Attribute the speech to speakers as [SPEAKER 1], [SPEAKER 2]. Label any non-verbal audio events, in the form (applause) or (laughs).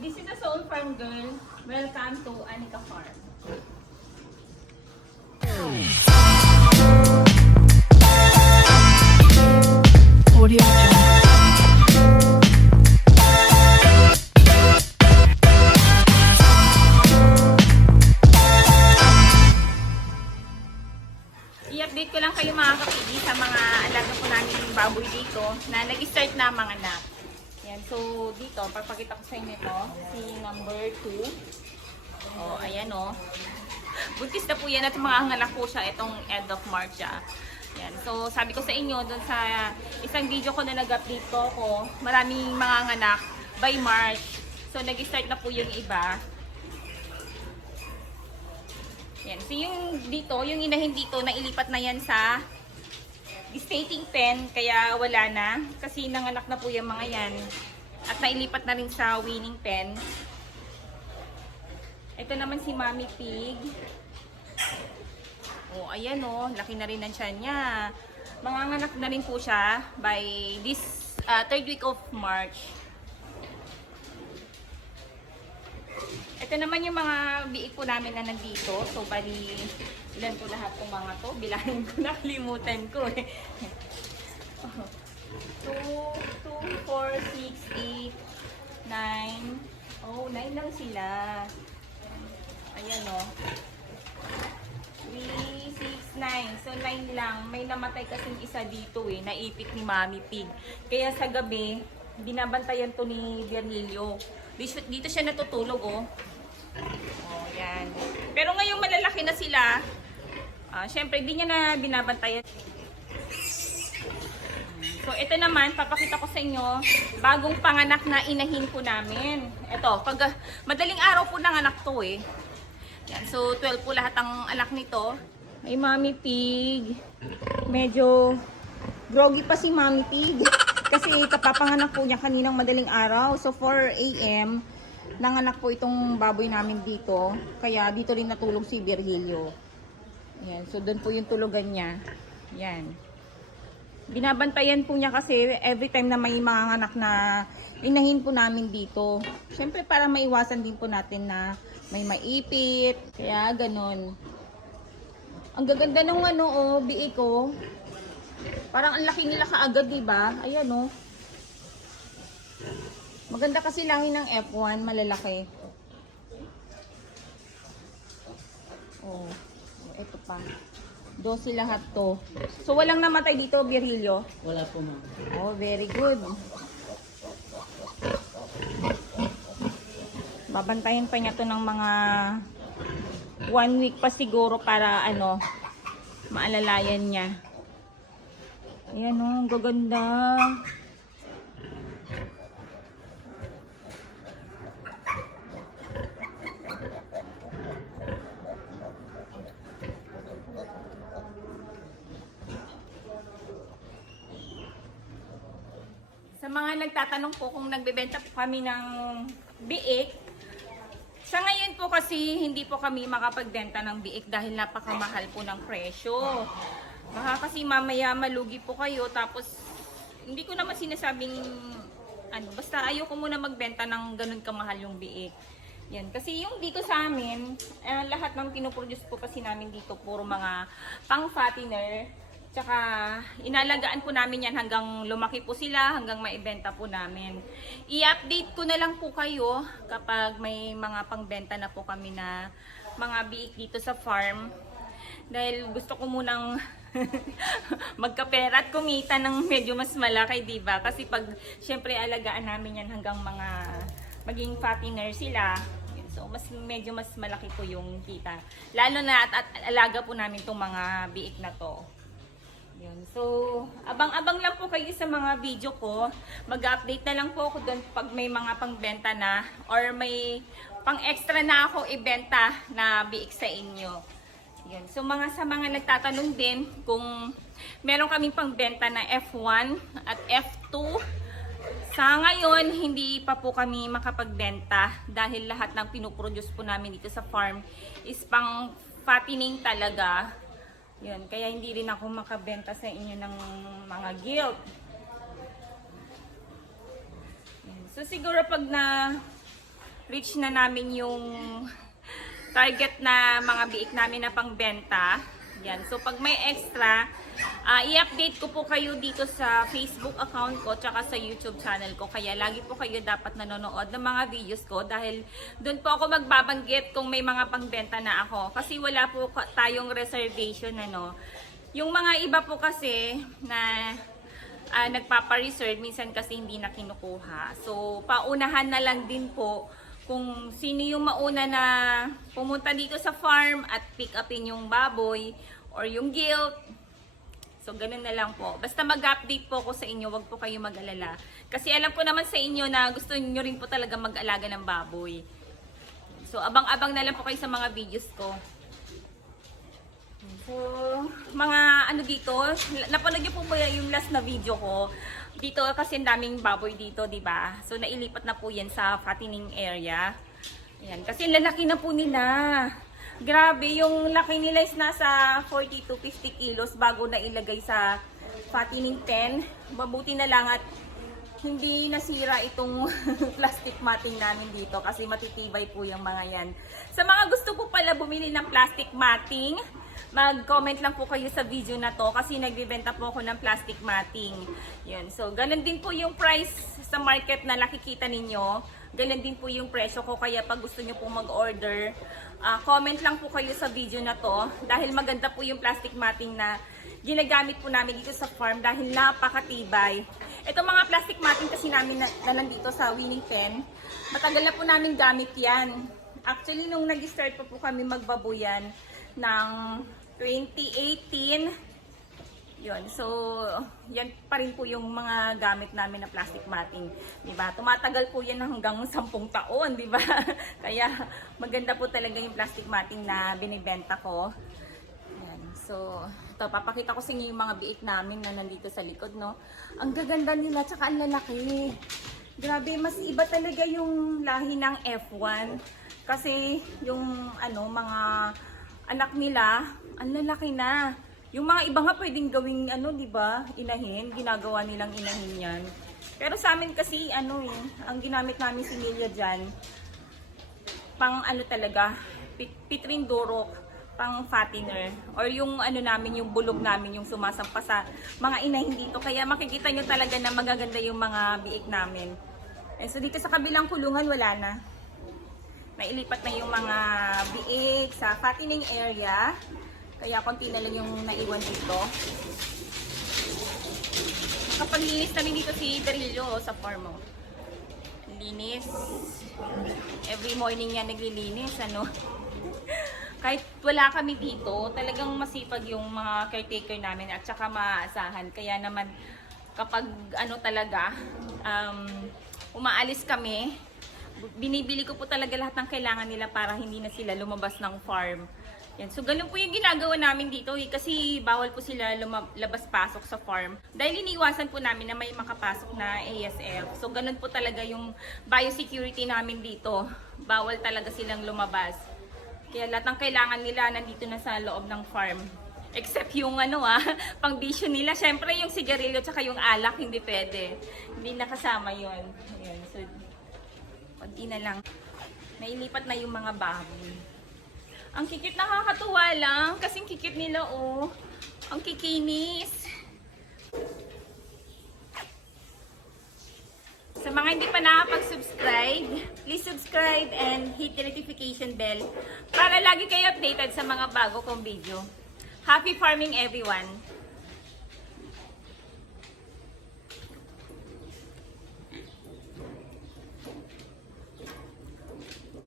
[SPEAKER 1] this is a Soul Farm girl. Welcome to Anika Farm. Dito, papakita ko sa inyo ito, si number 2. Oh, ayan oh. Buntis na po yan at mga anak po siya itong end of March ah. Yan. So, sabi ko sa inyo, doon sa isang video ko na nag-update ko ako, maraming mga anak by March. So, nag-start na po yung iba. Yan. So, yung dito, yung inahin dito, nailipat na yan sa gestating pen, kaya wala na. Kasi nanganak na po yung mga yan. At nailipat na rin sa winning pen. Ito naman si Mommy Pig. Oh, ayan oh, laki na rin ang tiyan niya. Manganganak na rin po siya by this uh, third week of March. Ito naman yung mga biik po namin na nandito. So, bali, ilan po lahat ng mga to? Bilangin ko, (laughs) nakalimutan ko eh. 2, 2, 4, 6, 8, 9. Oh, 9 lang sila. Ayan o. 3, 6, 9. So, 9 lang. May namatay kasing isa dito eh. Naipit ni Mami Pig. Kaya sa gabi, binabantayan to ni Bernilio. Dito, siya natutulog oh. Oh, yan. Pero ngayong malalaki na sila, ah, syempre, di niya na binabantayan. So, ito naman, papakita ko sa inyo, bagong panganak na inahin po namin. Ito, pag ah, madaling araw po ng anak to eh. Yan, so 12 po lahat ang anak nito. Ay, Mami Pig. Medyo groggy pa si Mami Pig. Kasi kapapanganak po niya kaninang madaling araw. So 4 a.m. nanganak po itong baboy namin dito. Kaya dito rin natulog si Virgilio. Yan, so doon po yung tulugan niya. Yan. Binabantayan po niya kasi every time na may mga anak na inahin po namin dito. Siyempre para maiwasan din po natin na may maipit. Kaya ganun. Ang gaganda ng ano oh, biik ko. Parang ang laki nila kaagad, di ba? Ayan oh. Maganda kasi lahi ng F1, malalaki. Oh, ito pa. 12 lahat to. So walang namatay dito, Virgilio?
[SPEAKER 2] Wala po ma'am.
[SPEAKER 1] Oh, very good. Babantayan pa niya to ng mga one week pa siguro para ano, maalalayan niya. Ayan oh, ang gaganda. Sa mga nagtatanong po kung nagbebenta po kami ng biik, sa ngayon po kasi hindi po kami makapagbenta ng biik dahil napakamahal po ng presyo. Baka kasi mamaya malugi po kayo tapos hindi ko naman sinasabing ano, basta ayoko muna magbenta ng ganun kamahal yung biik. Yan. Kasi yung dito sa amin, eh, lahat ng pinoproduce po kasi namin dito, puro mga pang fattener. Tsaka inalagaan po namin yan hanggang lumaki po sila, hanggang maibenta po namin. I-update ko na lang po kayo kapag may mga pangbenta na po kami na mga biik dito sa farm. Dahil gusto ko munang (laughs) magkapera at kumita ng medyo mas malaki, di ba? Kasi pag syempre alagaan namin yan hanggang mga maging fattener sila, So, mas medyo mas malaki po yung kita. Lalo na at, at alaga po namin tong mga biik na to. Yun. So, abang-abang lang po kayo sa mga video ko. Mag-update na lang po ako doon pag may mga pangbenta na or may pang-extra na ako ibenta na biik sa inyo. Yun. So, mga sa mga nagtatanong din kung meron kaming pangbenta na F1 at F2 sa ngayon, hindi pa po kami makapagbenta dahil lahat ng pinoproduce po namin dito sa farm is pang fattening talaga. Yun, kaya hindi rin ako makabenta sa inyo ng mga guilt. So siguro pag na reach na namin yung target na mga biik namin na pangbenta. Yan. So, pag may extra, ah, i-update ko po kayo dito sa Facebook account ko tsaka sa YouTube channel ko. Kaya lagi po kayo dapat nanonood ng mga videos ko dahil doon po ako magbabanggit kung may mga pangbenta na ako. Kasi wala po tayong reservation ano. Yung mga iba po kasi na ah, nagpapa-reserve, minsan kasi hindi na kinukuha. So, paunahan na lang din po kung sino yung mauna na pumunta dito sa farm at pick upin yung baboy or yung guilt. So, ganun na lang po. Basta mag-update po ako sa inyo, wag po kayo mag-alala. Kasi alam ko naman sa inyo na gusto niyo rin po talaga mag-alaga ng baboy. So, abang-abang na lang po kayo sa mga videos ko. So, mga ano dito, napanood niyo po ba yung last na video ko? Dito kasi ang daming baboy dito, di ba? So, nailipat na po yan sa fattening area. Ayan, kasi lalaki na po nila. Grabe, yung laki nila is nasa 40 to 50 kilos bago na ilagay sa fattening pen. Mabuti na lang at hindi nasira itong (laughs) plastic matting namin dito kasi matitibay po yung mga yan. Sa mga gusto po pala bumili ng plastic matting, mag-comment lang po kayo sa video na to kasi nagbibenta po ako ng plastic matting. Yan. So, ganun din po yung price sa market na nakikita ninyo. Ganun din po yung presyo ko kaya pag gusto nyo po mag-order, ah, comment lang po kayo sa video na to dahil maganda po yung plastic matting na ginagamit po namin dito sa farm dahil napakatibay. Ito mga plastic matting kasi namin na, na nandito sa winning pen, matagal na po namin gamit yan. Actually, nung nag-start pa po kami magbabuyan ng 2018, yun. So, yan pa rin po yung mga gamit namin na plastic matting. Di ba? Tumatagal po yan hanggang (laughs) 10 taon, di ba? (laughs) Kaya maganda po talaga yung plastic matting na binibenta ko. Yan. So, ito, papakita ko sa inyo yung mga biik namin na nandito sa likod, no? Ang gaganda nila, tsaka ang lalaki. Grabe, mas iba talaga yung lahi ng F1. Kasi yung ano, mga anak nila, ang lalaki na. Yung mga iba nga pwedeng gawing ano, 'di ba? Inahin, ginagawa nilang inahin 'yan. Pero sa amin kasi ano eh, ang ginamit namin si Milia diyan pang ano talaga, pit, pitrin durok, pang fattener. Or yung ano namin yung bulog namin yung sumasampa sa mga inahin dito. Kaya makikita nyo talaga na magaganda yung mga biik namin. Eh, so dito sa kabilang kulungan wala na. Nailipat na yung mga biik sa fattening area kaya konti na lang yung naiwan dito kapag linis namin dito si Darillo sa farm oh. linis every morning yan naglilinis ano (laughs) kahit wala kami dito talagang masipag yung mga caretaker namin at saka maaasahan kaya naman kapag ano talaga um, umaalis kami binibili ko po talaga lahat ng kailangan nila para hindi na sila lumabas ng farm. Yan. So, ganun po yung ginagawa namin dito eh, kasi bawal po sila lumabas-pasok sa farm. Dahil iniiwasan po namin na may makapasok na ASF. So, ganun po talaga yung biosecurity namin dito. Bawal talaga silang lumabas. Kaya lahat ng kailangan nila nandito na sa loob ng farm. Except yung ano ah, (laughs) pang bisyo nila. Siyempre yung sigarilyo tsaka yung alak hindi pwede. Hindi nakasama yon. Ayan. So, konti na lang. Nailipat na yung mga baboy. Ang kikit nakakatuwa lang. Kasing kikit nila oh. Ang kikinis. Sa mga hindi pa nakapag-subscribe, please subscribe and hit the notification bell para lagi kayo updated sa mga bago kong video. Happy farming everyone!